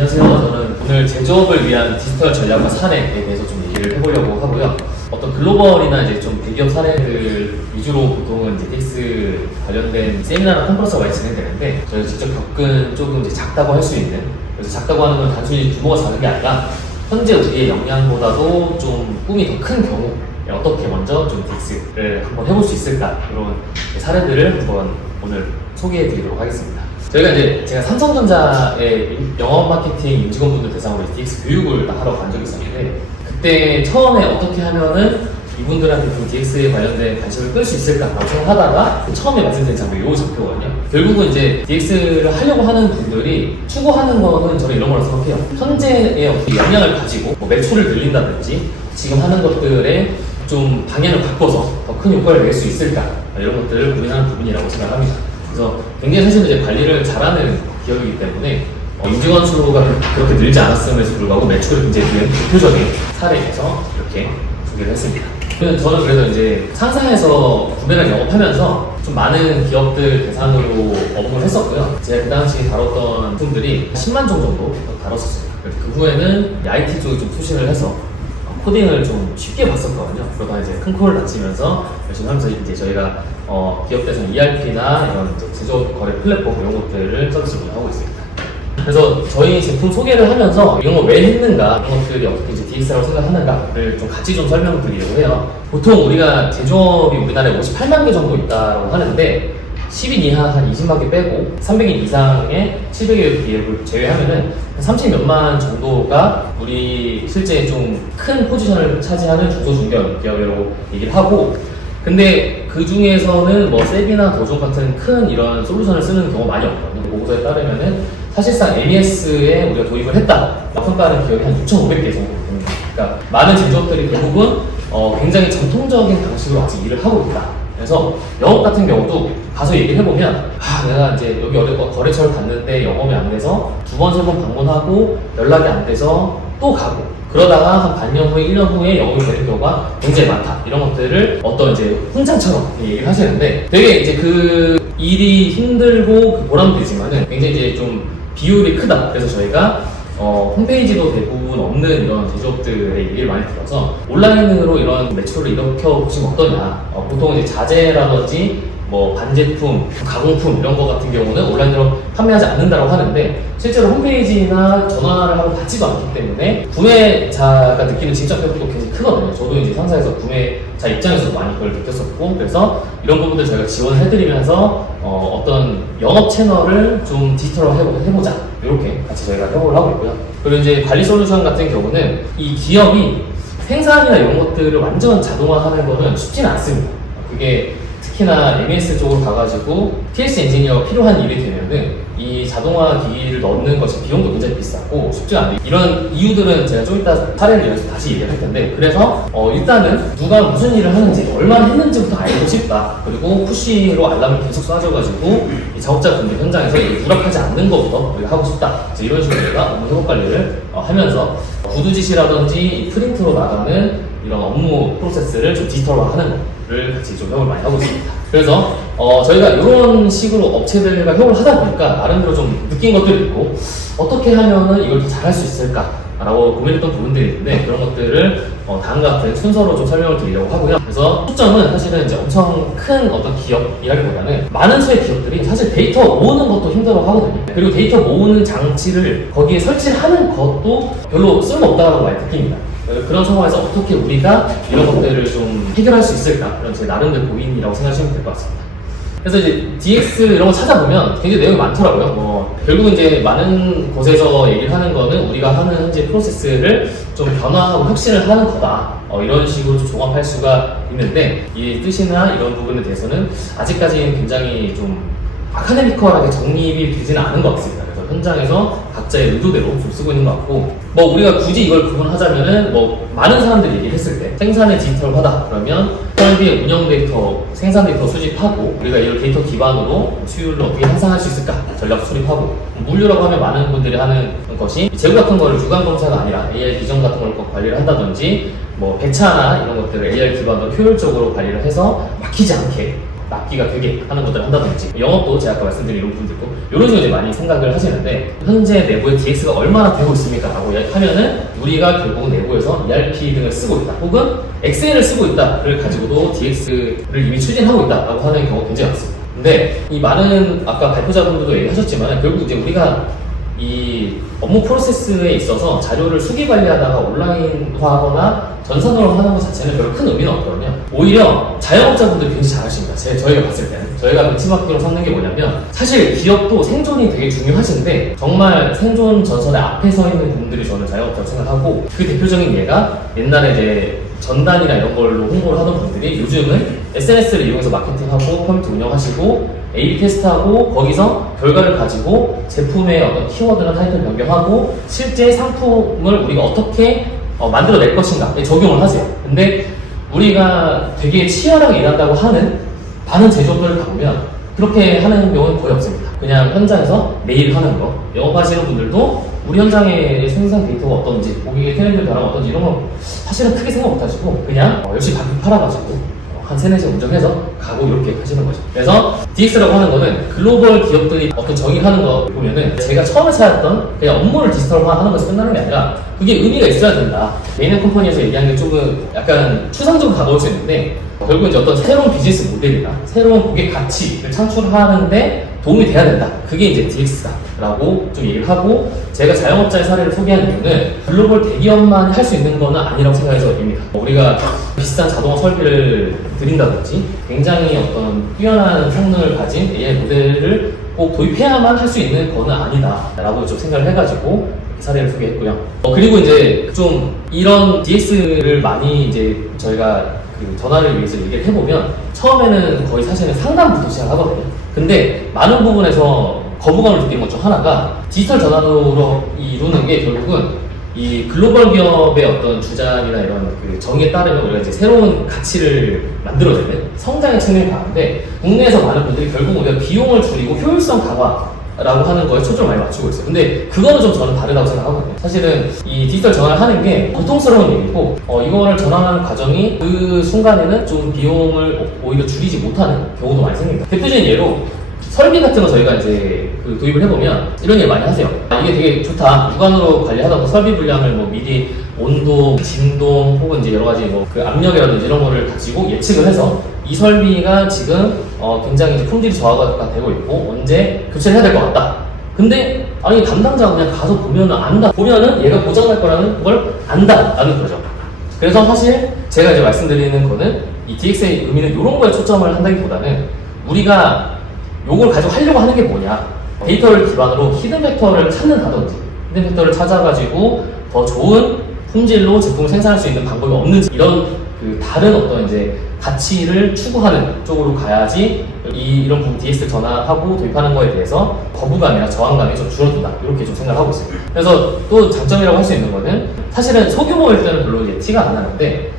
안녕하세요. 저는 오늘 제조업을 위한 디지털 전략과 사례에 대해서 좀 얘기를 해보려고 하고요. 어떤 글로벌이나 이제 좀 대기업 사례들 위주로 보통은 이제 DX 관련된 세미나나 컨퍼런스가 많이 진행되는데, 저희가 직접 겪은 조금 이제 작다고 할 수 있는, 그래서 작다고 하는 건 단순히 규모가 작은 게 아니라 현재 우리의 역량보다도 좀 꿈이 더 큰 경우 어떻게 먼저 좀 DX를 한번 해볼 수 있을까, 이런 사례들을 한번 오늘 소개해 드리도록 하겠습니다. 저희가 이제 제가 삼성전자의 영업 마케팅 임직원분들 대상으로 DX 교육을 하러 간 적이 있었는데, 그때 처음에 어떻게 하면은 이분들한테 좀 DX에 관련된 관심을 끌 수 있을까라고 생각하다가 처음에 말씀드린 장면이 이 장표거든요. 결국은 이제 DX를 하려고 하는 분들이 추구하는 거는 저는 이런 거라고 생각해요. 현재의 어떤 역량을 가지고 뭐 매출을 늘린다든지 지금 하는 것들에 좀 방향을 바꿔서 더 큰 효과를 낼 수 있을까, 이런 것들을 고민하는 부분이라고 생각합니다. 그래서 굉장히 사실은 이제 관리를 잘하는 기업이기 때문에 임직원 수가 그렇게 늘지 않았음에도 불구하고 매출이 굉장히 대표적인 사례에서 이렇게 소개를 했습니다. 저는 그래서 이제 상사에서 구매를 영업하면서 좀 많은 기업들 대상으로 업무를 했었고요. 제가 그 당시에 다뤘던 분들이 10만 종 정도 다뤘었어요. 그 후에는 IT 쪽에 좀 투신을 해서 코딩을 좀 쉽게 봤었거든요. 그러다 이제 큰 코를 다치면서 열심히 하면서 이제 저희가 기업 대상 ERP나 이런 제조업 거래 플랫폼 이런 것들을 서비스를 하고 있습니다. 그래서 저희 제품 소개를 하면서 이런 거 왜 했는가, 이런 것들이 어떻게 이제 DX라고 생각하는가를 좀 같이 좀 설명을 드리려고 해요. 보통 우리가 제조업이 우리나라에 58만 개 정도 있다고 하는데 10인 이하 한 20만 개 빼고 300인 이상의 700여 기업을 제외하면은 30몇만 정도가 우리 실제 좀 큰 포지션을 차지하는 중소중견기업이라고 얘기를 하고, 근데 그 중에서는 뭐 셉이나 도종 같은 큰 이런 솔루션을 쓰는 경우가 많이 없거든요. 보고서에 따르면은 사실상 MES에 우리가 도입을 했다 평가하는 기업이 한 6,500개 정도 됩니다. 그러니까 많은 제조업들이 대부분 굉장히 전통적인 방식으로 아직 일을 하고 있다. 그래서 영업 같은 경우도 가서 얘기를 해보면, 내가 이제 여기 거래처를 갔는데 영업이 안 돼서 2번, 3번 방문하고 연락이 안 돼서 또 가고, 그러다가 한 반년 후에 1년 후에 영업이 되는 경우가 굉장히 많다. 이런 것들을 어떤 이제 훈장처럼 얘기를 하시는데, 되게 이제 그 일이 힘들고 그 보람도 있지만은 굉장히 이제 좀 비율이 크다. 그래서 저희가 홈페이지도 대부분 없는 이런 제조업들의 얘기를 많이 들어서 온라인으로 이런 매출을 일으켜 보시면 어떠냐. 보통 이제 자재라든지 뭐 반제품, 가공품 이런 거 같은 경우는 온라인으로 판매하지 않는다고 하는데, 실제로 홈페이지나 전화를 하고 받지도 않기 때문에 구매자가 느끼는 직접 효과도 굉장히 크거든요. 저도 이제 상사에서 구매자 입장에서도 많이 그걸 느꼈었고, 그래서 이런 부분들 저희가 지원을 해드리면서 어떤 영업 채널을 좀 디지털화 해보자, 이렇게 같이 저희가 협업을 하고 있고요. 그리고 이제 관리 솔루션 같은 경우는 이 기업이 생산이나 이런 것들을 완전 자동화하는 거는 쉽지는 않습니다. 그게 특히나 MES 쪽으로 가가지고 TS 엔지니어가 필요한 일이 되면은 이 자동화 기기를 넣는 것이 비용도 굉장히 비싸고 쉽지가 않아요. 이런 이유들은 제가 좀 이따 사례를 이어서 다시 얘기를 할 텐데, 그래서 일단은 누가 무슨 일을 하는지, 얼마나 했는지부터 알고 싶다. 그리고 푸시로 알람을 계속 쏴줘가지고 이 작업자분들 현장에서 누락하지 않는 것부터 우리가 하고 싶다. 이런 식으로 저희가 업무 협업 관리를 하면서 구두 지시라든지 프린트로 나가는 이런 업무 프로세스를 좀 디지털화하는 거를 같이 좀 협업을 많이 하고 있습니다. 그래서 저희가 이런 식으로 업체들과 협업을 하다 보니까 나름대로 좀 느낀 것들이 있고, 어떻게 하면은 이걸 더 잘할 수 있을까라고 고민했던 부분들이 있는데, 그런 것들을 다음과 같은 순서로 좀 설명을 드리려고 하고요. 그래서 초점은 사실은 이제 엄청 큰 어떤 기업이라기보다는 많은 수의 기업들이 사실 데이터 모으는 것도 힘들어 하거든요. 그리고 데이터 모으는 장치를 거기에 설치하는 것도 별로 쓸모없다고 많이 느낍니다. 그런 상황에서 어떻게 우리가 이런 것들을 좀 해결할 수 있을까, 그런 제 나름대로 고민이라고 생각하시면 될 것 같습니다. 그래서 이제 DX 이런 거 찾아보면 굉장히 내용이 많더라고요. 결국은 이제 많은 곳에서 얘기를 하는 거는 우리가 하는 현재 프로세스를 좀 변화하고 혁신을 하는 거다. 이런 식으로 좀 종합할 수가 있는데, 이 뜻이나 이런 부분에 대해서는 아직까지는 굉장히 좀 아카데미컬하게 정립이 되지는 않은 것 같습니다. 그래서 현장에서 각자의 의도대로 좀 쓰고 있는 것 같고, 뭐 우리가 굳이 이걸 구분하자면은 뭐 많은 사람들이 얘기를 했을 때 생산의 디지털화다 그러면 설비의 운영 데이터, 생산 데이터 수집하고, 우리가 이런 데이터 기반으로 수율을 어떻게 향상할 수 있을까 전략 수립하고, 물류라고 하면 많은 분들이 하는 것이 재고 같은 거를 주간 검사가 아니라 AI 비전 같은 걸 관리를 한다든지, 뭐 배차나 이런 것들을 AI 기반으로 효율적으로 관리를 해서 막히지 않게 납기가 되게 하는 것들을 한다든지, 영업도 제가 아까 말씀드린 이런 부분들도 이런 식으로 이제 많이 생각을 하시는데, 현재 내부에 DX가 얼마나 되고 있습니까? 라고 하면은 우리가 결국 내부에서 ERP 등을 쓰고 있다, 혹은 엑셀을 쓰고 있다를 가지고도 DX를 이미 추진하고 있다라고 하는 경우가 굉장히 많습니다. 근데 이 많은 아까 발표자분들도 얘기하셨지만, 결국 이제 우리가 이 업무 프로세스에 있어서 자료를 수기 관리하다가 온라인화하거나 전산으로 하는 것 자체는 별로 큰 의미는 없거든요. 오히려 자영업자분들이 굉장히 잘하십니다. 저희가 봤을 때는. 저희가 벤치마킹으로 삼는 게 뭐냐면, 사실 기업도 생존이 되게 중요하신데 정말 생존 전선의 앞에 서 있는 분들이 저는 자영업자라고 생각하고, 그 대표적인 예가 옛날에 이제 전단이나 이런 걸로 홍보를 하던 분들이 요즘은 SNS를 이용해서 마케팅하고 컴퓨터 운영하시고 A/B 테스트하고 거기서 결과를 가지고 제품의 어떤 키워드나 타이틀 변경하고 실제 상품을 우리가 어떻게 만들어낼 것인가에 적용을 하세요. 근데 우리가 되게 치열하게 일한다고 하는 많은 제조업들을 가보면 그렇게 하는 경우는 거의 없습니다. 그냥 현장에서 매일 하는 거, 영업하시는 분들도 우리 현장의 생산 데이터가 어떤지, 고객의 트렌드 변화가 어떤지 이런 거 사실은 크게 생각 못 하시고 그냥 열심히 가격 팔아가지고 한 3-4시간 운전해서 가고 이렇게 하시는 거죠. 그래서 DX라고 하는 거는 글로벌 기업들이 어떤 정의하는 거 보면은 제가 처음에 찾았던 그냥 업무를 디지털화 하는 것에서 끝나는 게 아니라 그게 의미가 있어야 된다. 메인 컴퍼니에서 얘기하는 게 조금 약간 추상적으로 다가올 수 있는데, 결국 이제 어떤 새로운 비즈니스 모델이나 새로운 고객 가치를 창출하는데 도움이 돼야 된다. 그게 이제 DX다라고 좀 얘기를 하고, 제가 자영업자의 사례를 소개한 이유는 글로벌 대기업만 할 수 있는 거는 아니라고 생각해서입니다. 우리가 비싼 자동화 설비를 드린다든지 굉장히 어떤 뛰어난 성능을 가진 AI 모델을 꼭 도입해야만 할 수 있는 거는 아니다라고 좀 생각을 해가지고 사례를 소개했고요. 그리고 이제 좀 이런 DX를 많이 이제 저희가 그 전화를 위해서 얘기를 해보면 처음에는 거의 사실은 상담부터 시작하거든요. 근데 많은 부분에서 거부감을 느끼는 것 중 하나가 디지털 전환으로 이루는 게 결국은 이 글로벌 기업의 어떤 주장이나 이런 그 정의에 따르면 우리가 이제 새로운 가치를 만들어내는 성장의 측면이 강한데, 국내에서 많은 분들이 결국 우리가 비용을 줄이고 효율성 강화라고 하는 거에 초점을 많이 맞추고 있어요. 근데 그거는 좀 저는 다르다고 생각하거든요. 사실은 이 디지털 전환을 하는 게 고통스러운 일이고, 이거를 전환하는 과정이 그 순간에는 좀 비용을 오히려 줄이지 못하는 경우도 많이 생깁니다. 대표적인 예로 설비 같은 거 저희가 이제 그 도입을 해보면 이런 일 많이 하세요. 이게 되게 좋다. 육안으로 관리하다 보면 설비 분량을 뭐 미리 온도, 진동 혹은 이제 여러 가지 뭐 그 압력이라든지 이런 거를 가지고 예측을 해서 이 설비가 지금 굉장히 이제 품질이 저하가 되고 있고 언제 교체를 해야 될 것 같다. 근데 아니 담당자가 그냥 가서 보면은 안다. 보면은 얘가 고장날 거라는 걸 안다라는 거죠. 그래서 사실 제가 이제 말씀드리는 거는 이 DX의 의미는 이런 거에 초점을 한다기보다는 우리가 요걸 가지고 하려고 하는 게 뭐냐, 데이터를 기반으로 히든 벡터를 찾는다든지 히든 벡터를 찾아가지고 더 좋은 품질로 제품을 생산할 수 있는 방법이 없는지, 이런 그 다른 어떤 이제 가치를 추구하는 쪽으로 가야지 이런 부분 DX 전환하고 도입하는 거에 대해서 거부감이나 저항감이 좀 줄어든다, 이렇게 좀 생각을 하고 있습니다. 그래서 또 장점이라고 할 수 있는 거는 사실은 소규모일 때는 별로 이제 티가 안 나는데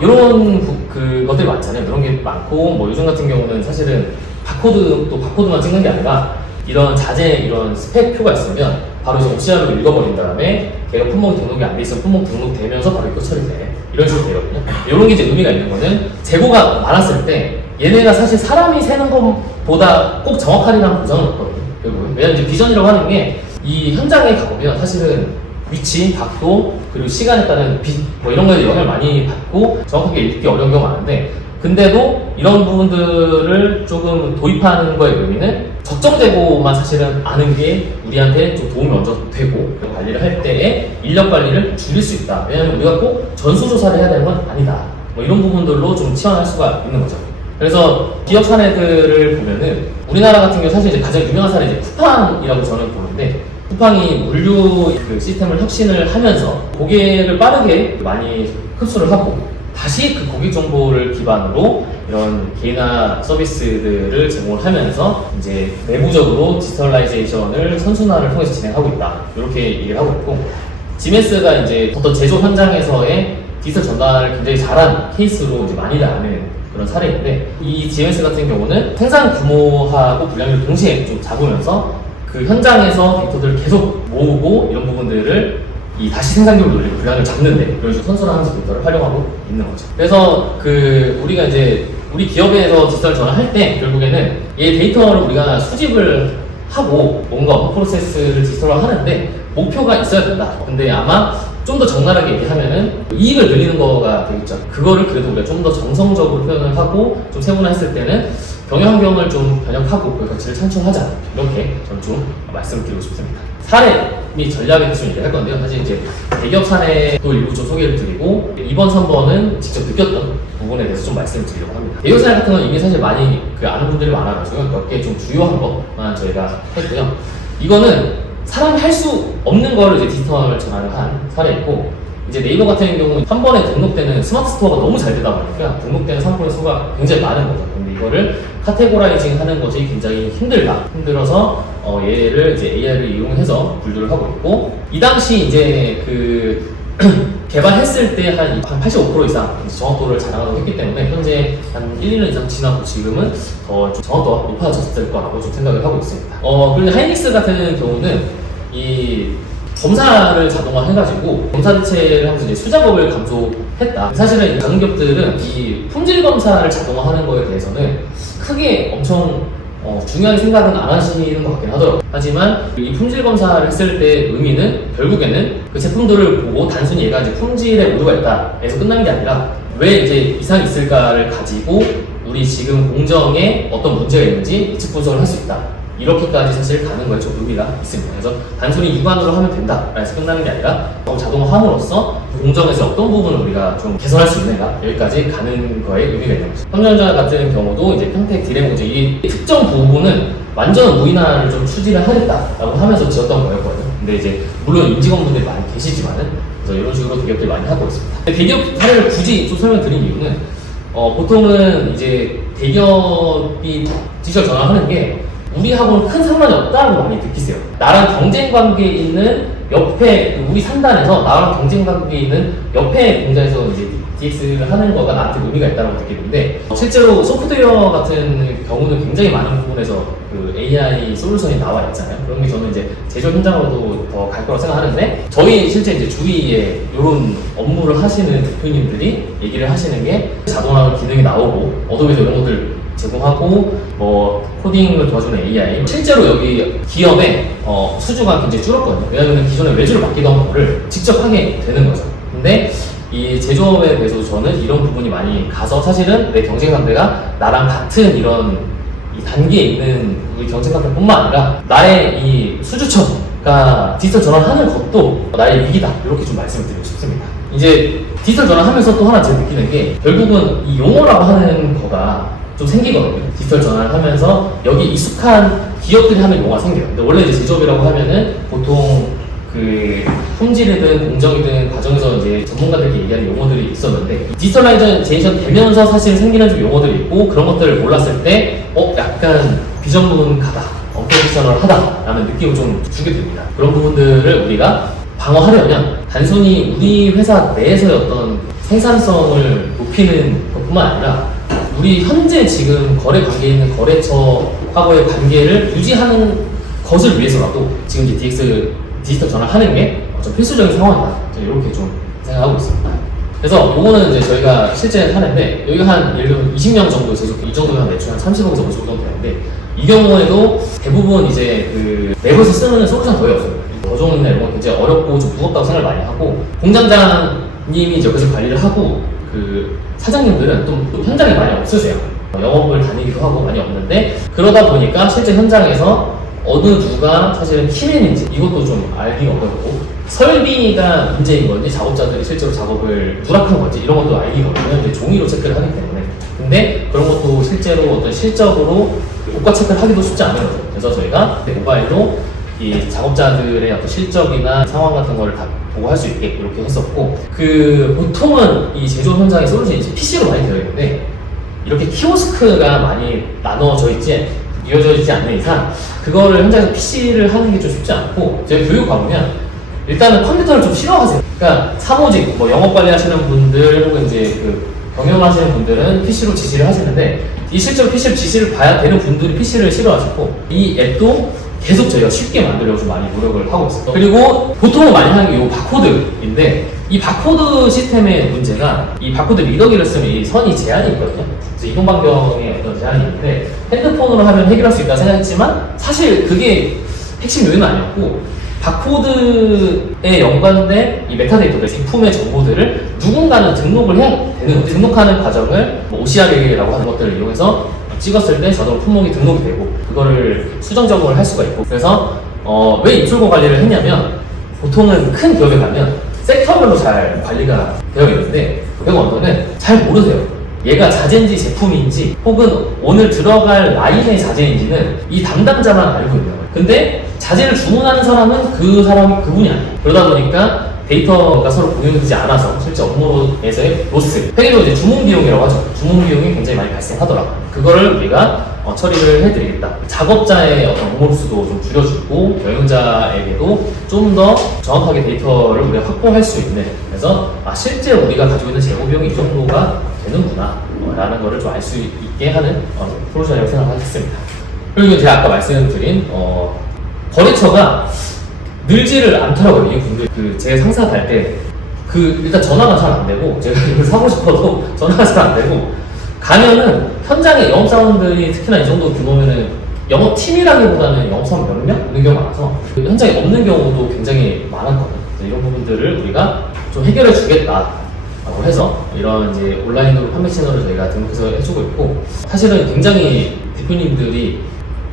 이런 그것들이 많잖아요. 이런 게 많고 뭐 요즘 같은 경우는 사실은 바코드만 찍는 게 아니라 이런 자재 이런 스펙표가 있으면 바로 이제 OCR로 읽어버린 다음에 걔가 품목이 등록이 안 돼 있으면 품목 등록되면서 바로 입고 처리돼. 이런 식으로 되거든요. 이런 게 이제 의미가 있는 거는 재고가 많았을 때 얘네가 사실 사람이 세는 것보다 꼭 정확하리라는 보장은 없거든요. 결국은. 왜냐면 이제 비전이라고 하는 게 이 현장에 가보면 사실은 위치, 각도, 그리고 시간에 따른 빛, 뭐 이런 거에 영향을 많이 받고 정확하게 읽기 어려운 경우가 많은데, 근데도 이런 부분들을 조금 도입하는 거의 의미는 적정재고만 사실은 아는 게 우리한테 좀 도움이 먼저 되고, 관리를 할 때에 인력 관리를 줄일 수 있다. 왜냐하면 우리가 꼭 전수조사를 해야 되는 건 아니다. 뭐 이런 부분들로 좀 치환할 수가 있는 거죠. 그래서 기업 사례들을 보면은 우리나라 같은 경우 사실 이제 가장 유명한 사례 이제 쿠팡이라고 저는 보는데, 쿠팡이 물류 그 시스템을 혁신을 하면서 고객을 빠르게 많이 흡수를 하고 다시 그 고객 정보를 기반으로 이런 개인화 서비스들을 제공을 하면서 이제 내부적으로 디지털라이제이션을 선순환을 통해서 진행하고 있다, 이렇게 얘기를 하고 있고, 지메스가 이제 어떤 제조 현장에서의 디지털 전달을 굉장히 잘한 케이스로 이제 많이 아는 그런 사례인데, 이 GMS 같은 경우는 생산 규모하고 분량을 동시에 좀 잡으면서 그 현장에서 데이터들을 계속 모으고 이런 부분들을 이 다시 생산력을 올리고 분량을 잡는데 그런 식으로 선순환하면서 데이터를 활용하고 있는 거죠. 그래서 그 우리가 이제 우리 기업에서 디지털 전환할 때 결국에는 이 데이터를 우리가 수집을 하고 뭔가 업무 프로세스를 디지털화 하는데 목표가 있어야 된다. 근데 아마 좀 더 적나라하게 얘기하면은 이익을 늘리는 거가 되겠죠. 그거를 그래도 우리가 좀 더 정성적으로 표현을 하고 좀 세분화했을 때는 경영 환경을 좀 변혁하고 그 가치를 창출하자. 이렇게 저는 좀 말씀드리고 싶습니다. 사례 및 전략에 대해서 얘기할 건데요. 사실 이제 대기업 사례도 일부 좀 소개를 드리고 2번, 3번은 직접 느꼈던 부분에 대해서 좀 말씀을 드리려고 합니다. 대기업 사례 같은 건 이미 사실 많이 아는 분들이 많아가지고 몇 개 좀 주요한 것만 저희가 했고요. 이거는 사람이 할 수 없는 거를 이제 디지털 전환을 한 사례이고, 이제 네이버 같은 경우는 한 번에 등록되는 스마트 스토어가 너무 잘 되다 보니까 등록되는 상품의 수가 굉장히 많은 거죠. 근데 이거를 카테고라이징 하는 것이 굉장히 힘들어서 얘를 이제 AI를 이용해서 분류를 하고 있고, 이 당시 이제 개발했을 때 한 85% 이상 정확도를 자랑하고 했기 때문에 현재 한 1, 2년 이상 지나고 지금은 더 정확도가 높아졌을 거라고 좀 생각을 하고 있습니다. 그리고 하이닉스 같은 경우는 이 검사를 자동화해가지고 검사 대체를 하면서 이제 수작업을 감소했다. 사실은 작은 기업들은 이 품질 검사를 자동화하는 거에 대해서는 크게 엄청 중요하게 생각은 안 하시는 것 같긴 하더라고요. 하지만 이 품질 검사를 했을 때 의미는 결국에는 그 제품들을 보고 단순히 얘가 이제 품질에 오류가 있다 해서 끝나는 게 아니라 왜 이제 이상이 있을까를 가지고 우리 지금 공정에 어떤 문제가 있는지 예측 분석을 할 수 있다. 이렇게까지 사실 가는 거에 좀 의미가 있습니다. 그래서 단순히 육안으로 하면 된다 해서 끝나는 게 아니라 자동화함으로써 공정에서 어떤 부분을 우리가 좀 개선할 수 있는가 여기까지 가는 거에 의미가 있는 거죠. 삼성전자 같은 경우도 이제 평택 디램 공정 이 특정 부분은 완전 무인화를 좀 추진을 하겠다라고 하면서 지었던 거였거든요. 근데 이제 물론 임직원분들이 많이 계시지만은 그래서 이런 식으로 대기업들이 많이 하고 있습니다. 대기업 사례를 굳이 좀 설명드린 이유는 보통은 이제 대기업이 디지털 전환하는 게 우리하고는 큰 상관이 없다고 많이 느끼세요. 나랑 경쟁 관계에 있는 옆에 우리 상단에서 나랑 경쟁 관계에 있는 옆에 공장에서 이제 DX를 하는 거가 나한테 의미가 있다고 느끼는데, 실제로 소프트웨어 같은 경우는 굉장히 많은 부분에서 AI 솔루션이 나와 있잖아요. 그런 게 저는 이제 제조 현장으로도 더 갈 거라고 생각하는데, 저희 실제 이제 주위에 이런 업무를 하시는 대표님들이 얘기를 하시는 게 자동화 기능이 나오고 어도비에서 이런 것들 제공하고 코딩을 도와주는 AI, 실제로 여기 기업의 수주가 굉장히 줄었거든요. 왜냐하면 기존에 외주를 맡기던 거를 직접 하게 되는 거죠. 근데 이 제조업에 대해서도 저는 이런 부분이 많이 가서 사실은 내 경쟁 상대가 나랑 같은 이런 이 단계에 있는 우리 경쟁 상대뿐만 아니라 나의 이 수주처가 디지털 전환하는 것도 나의 위기다, 이렇게 좀 말씀을 드리고 싶습니다. 이제 디지털 전환하면서 또 하나 제가 느끼는 게 결국은 이 용어라고 하는 거가 좀 생기거든요. 디지털 전환을 하면서 여기 익숙한 기업들이 하는 용어가 생겨요. 근데 원래 이제 제조업이라고 하면은 보통 품질이든 공정이든 과정에서 이제 전문가들끼리 얘기하는 용어들이 있었는데, 디지털라이제이션 되면서 사실 생기는 좀 용어들이 있고, 그런 것들을 몰랐을 때 약간 비전문가다, 프로페셔널하다 라는 느낌을 좀 주게 됩니다. 그런 부분들을 우리가 방어하려면 단순히 우리 회사 내에서의 어떤 생산성을 높이는 것뿐만 아니라 우리 현재 지금 거래 관계에 있는 거래처하고의 관계를 유지하는 것을 위해서라도 지금 이제 디지털 전환하는 게 좀 필수적인 상황이다. 저는 이렇게 좀 생각하고 있습니다. 그래서 이거는 이제 저희가 실제 하는데, 여기가 한 예를 들면 20명 정도 제조, 이 정도면 매출 한 30억에서 50억 정도 되는데, 이 경우에도 대부분 이제 내부에서 쓰는 솔루션 거의 없어요. 버종이나 이런 건 굉장히 어렵고 좀 무겁다고 생각을 많이 하고, 공장장님이 이제 옆에서 관리를 하고, 사장님들은 또 현장에 많이 없으세요. 영업을 다니기도 하고 많이 없는데, 그러다 보니까 실제 현장에서 어느 누가 사실은 키맨인지 이것도 좀 알기가 어렵고, 설비가 문제인 건지 작업자들이 실제로 작업을 누락한 건지 이런 것도 알기가 어려워요. 이제 종이로 체크를 하기 때문에. 근데 그런 것도 실제로 어떤 실적으로 효과 체크를 하기도 쉽지 않은 거죠. 그래서 저희가 모바일로 이 작업자들의 어떤 실적이나 상황 같은 거를 다 보고 할 수 있게 이렇게 했었고, 보통은 이 제조 현장의 솔루션이 PC로 많이 되어 있는데, 이렇게 키오스크가 많이 이어져 있지 않는 이상 그거를 현장에서 PC를 하는 게 좀 쉽지 않고, 저희 교육 가보면 일단은 컴퓨터를 좀 싫어하세요. 그러니까 사무직, 영업 관리 하시는 분들 혹은 이제 경영하시는 분들은 PC로 지시를 하시는데, 이 실제로 지시를 봐야 되는 분들이 PC를 싫어하시고, 이 앱도 계속 저희가 쉽게 만들려고 좀 많이 노력을 하고 있어요. 그리고 보통은 많이 하는 게 이 바코드인데, 이 바코드 시스템의 문제가 이 바코드 리더기를 쓰면 이 선이 제한이 있거든요. 이동 반경에 어떤 제한이 있는데 핸드폰으로 하면 해결할 수 있다 생각했지만 사실 그게 핵심 요인은 아니었고 바코드에 연관된 이 메타데이터들, 제품의 정보들을 누군가는 등록을 해야 되는 거죠. 등록하는 과정을 뭐 OCR이라고 하는 것들을 이용해서 찍었을 때 자동으로 품목이 등록이 되고 그거를 수정 적용을 할 수가 있고 그래서 왜 입출고 관리를 했냐면 보통은 큰 기업에 가면 섹터별로 잘 관리가 되어 있는데 고객원더는 잘 모르세요. 얘가 자재인지 제품인지 혹은 오늘 들어갈 라인의 자재인지는 이 담당자만 알고 있는 거예요. 근데 자재를 주문하는 사람은 그분이 아니에요. 그러다 보니까 데이터가 서로 공유되지 않아서 실제 업무에서의 로스, 회계도 이제 주문 비용이라고 하죠. 주문 비용이 굉장히 많이 발생하더라고요. 그거를 우리가 처리를 해드리겠다. 작업자의 어떤 업무 수도 좀 줄여주고 경영자에게도 좀 더 정확하게 데이터를 우리가 확보할 수 있는, 그래서 실제 우리가 가지고 있는 재고 비용이 이 정도가 되는구나 라는 거를 좀 알 수 있게 하는 솔루션이라고 생각하겠습니다. 그리고 제가 아까 말씀드린 거래처가 늘지를 않더라고요. 이 분들 제 상사 갈 때 일단 전화가 잘 안 되고 제가 이걸 사고 싶어도 전화가 잘 안 되고 가면은 현장에 영업사원들이 특히나 이 정도 규모면은 영업팀이라기보다는 영업사원 몇 명 있는 경우가 많아서 현장에 없는 경우도 굉장히 많았거든요. 이런 부분들을 우리가 좀 해결해 주겠다라고 해서 이런 이제 온라인으로 판매 채널을 저희가 등록해서 해주고 있고 사실은 굉장히 대표님들이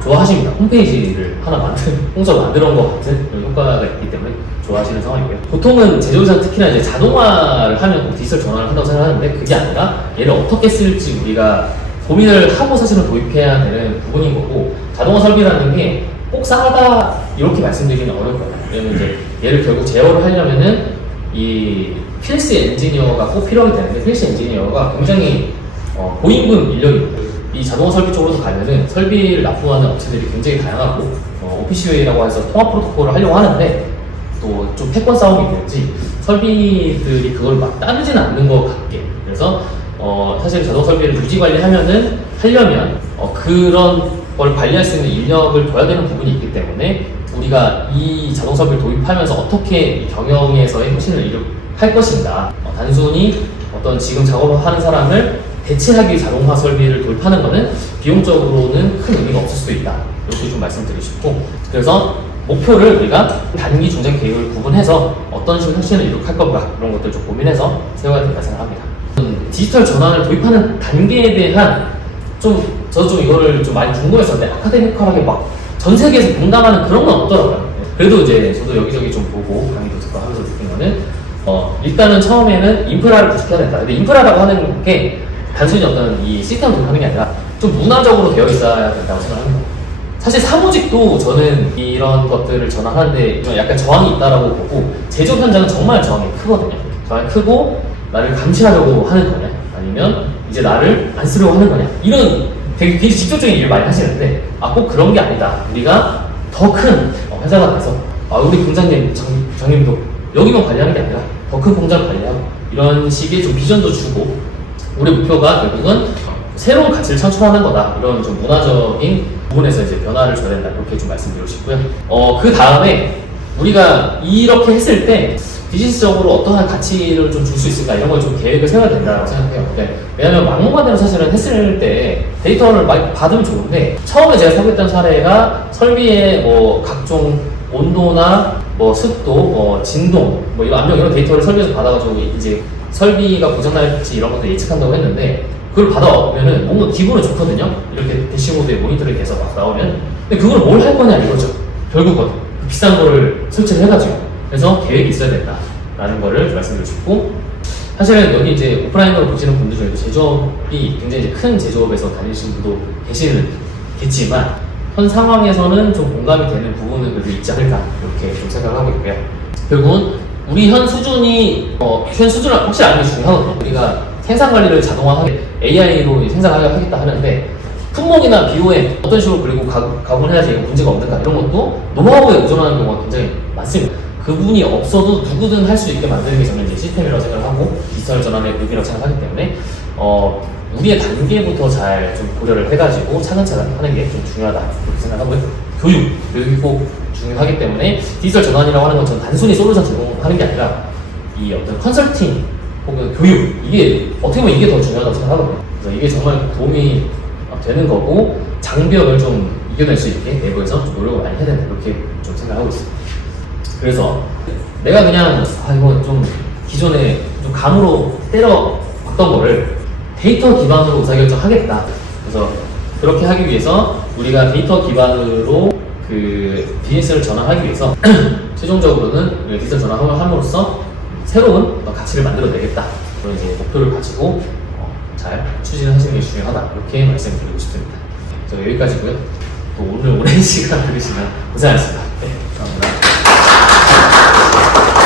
좋아하십니다. 홈페이지를 하나 공짜로 만들어 온 것 같은 그런 효과가 있기 때문에 좋아하시는 상황이고요. 보통은 제조회사 특히나 이제 자동화를 하면 꼭 디지털 전환을 한다고 생각하는데 그게 아니라 얘를 어떻게 쓸지 우리가 고민을 하고 사실은 도입해야 되는 부분인 거고 자동화 설비라는 게 꼭 싸다 이렇게 말씀드리기는 어려울 거예요. 왜냐면 이제 얘를 결국 제어를 하려면은 이 필스 엔지니어가 꼭 필요하게 되는데 필스 엔지니어가 굉장히 고임금 인력이 이 자동화 설비 쪽으로 가면은 설비를 납품하는 업체들이 굉장히 다양하고 OPCUA라고 해서 통합 프로토콜을 하려고 하는데 또 좀 패권 싸움이 있는지 설비들이 그걸 막 따르지는 않는 것 같게 그래서 사실 자동화 설비를 유지 관리하려면 그런 걸 관리할 수 있는 인력을 둬야 되는 부분이 있기 때문에 우리가 이 자동 설비를 도입하면서 어떻게 이 경영에서의 혁신을 할 것인가 단순히 어떤 지금 작업을 하는 사람을 대체하기 자동화 설비를 도입하는 것은 비용적으로는 큰 의미가 없을 수도 있다. 이렇게 좀 말씀드리고 싶고 그래서 목표를 우리가 단기, 중장 계획을 구분해서 어떤 식으로 혁신을 이룩할 건가 이런 것들 좀 고민해서 세워야 된다 생각합니다. 디지털 전환을 도입하는 단계에 대한 저도 좀 이거를 좀 많이 궁금했었는데 아카데미컬하게 막 전 세계에서 공감하는 그런 건 없더라고요. 그래도 이제 저도 여기저기 좀 보고 강의도 듣고 하면서 느낀 거는 일단은 처음에는 인프라를 구축해야 된다. 근데 인프라라고 하는 게 단순히 어떤 이 시스템을 도입하는 게 아니라 좀 문화적으로 되어 있어야 된다고 생각합니다. 사실 사무직도 저는 이런 것들을 전환하는데 좀 약간 저항이 있다라고 보고 제조업 현장은 정말 저항이 크거든요. 저항이 크고 나를 감시하려고 하는 거냐 아니면 이제 나를 안 쓰려고 하는 거냐 이런 되게 직접적인 일을 많이 하시는데 꼭 그런 게 아니다. 우리가 더 큰 회사가 돼서 우리 공장님, 장님도 여기만 관리하는 게 아니라 더 큰 공장을 관리하고 이런 식의 좀 비전도 주고 우리 목표가 결국은 새로운 가치를 창출하는 거다. 이런 좀 문화적인 부분에서 이제 변화를 줘야 된다. 이렇게 좀 말씀드리고 싶고요. 그 다음에 우리가 이렇게 했을 때 비즈니스적으로 어떠한 가치를 좀 줄 수 있을까 이런 걸 좀 계획을 세워야 된다고 생각해요. 왜냐면 막무가내로 사실은 했을 때 데이터를 많이 받으면 좋은데 처음에 제가 사고했던 사례가 설비의 각종 온도나 습도, 진동, 이런 압력 이런 데이터를 설비에서 받아가지고 이제 설비가 고장날지 이런 것도 예측한다고 했는데 그걸 받아오면은 뭔가 기분은 좋거든요. 이렇게 대시보드에 모니터링 돼서 막 나오면. 근데 그걸 뭘 할 거냐 이거죠. 결국은 비싼 거를 설치를 해가지고. 그래서 계획이 있어야 된다라는 거를 말씀드리고 싶고 사실은 여기 이제 오프라인으로 보시는 분들 중에도 제조업이 굉장히 이제 큰 제조업에서 다니시는 분도 계시겠지만 현 상황에서는 좀 공감이 되는 부분은 그래도 있지 않을까 이렇게 좀 생각을 하고 있고요. 결국은 우리 현 수준을 확실히 아는 게 중요하거든요. 우리가 생산 관리를 자동화하게 AI로 생산하겠다 하는데 품목이나 비용에 어떤 식으로 그리고 가공을 해야지 문제가 없는가 이런 것도 노하우에 의존하는 경우가 굉장히 많습니다. 그분이 없어도 누구든 할 수 있게 만드는 게 저는 이제 시스템이라고 생각을 하고 디지털 전환의 묘기라고 생각하기 때문에 우리의 단계부터 잘 좀 고려를 해가지고 차근차근 하는 게 좀 중요하다 그렇게 생각하고요. 교육이 꼭 중요하기 때문에 디지털 전환이라고 하는 건 저는 단순히 솔루션 제공하는 게 아니라 이 어떤 컨설팅 혹은 교육, 이게 어떻게 보면 이게 더 중요하다고 생각하거든요. 그래서 이게 정말 도움이 되는 거고 장벽을 좀 이겨낼 수 있게 내부에서 좀 노력을 많이 해야 된다, 이렇게 좀 생각하고 있습니다. 그래서 내가 그냥 이거 좀 기존에 좀 감으로 때려 봤던 거를 데이터 기반으로 의사결정하겠다. 그래서 그렇게 하기 위해서 우리가 데이터 기반으로 그 비즈니스를 전환하기 위해서 최종적으로는 우리가 디지털 전환을 함으로써 새로운 가치를 만들어내겠다, 그런 이제 목표를 가지고 잘 추진을 하시는 게 중요하다, 이렇게 말씀드리고 싶습니다. 저 여기까지고요. 또 오늘 오랜 시간 들으시면 고생하셨습니다. 네.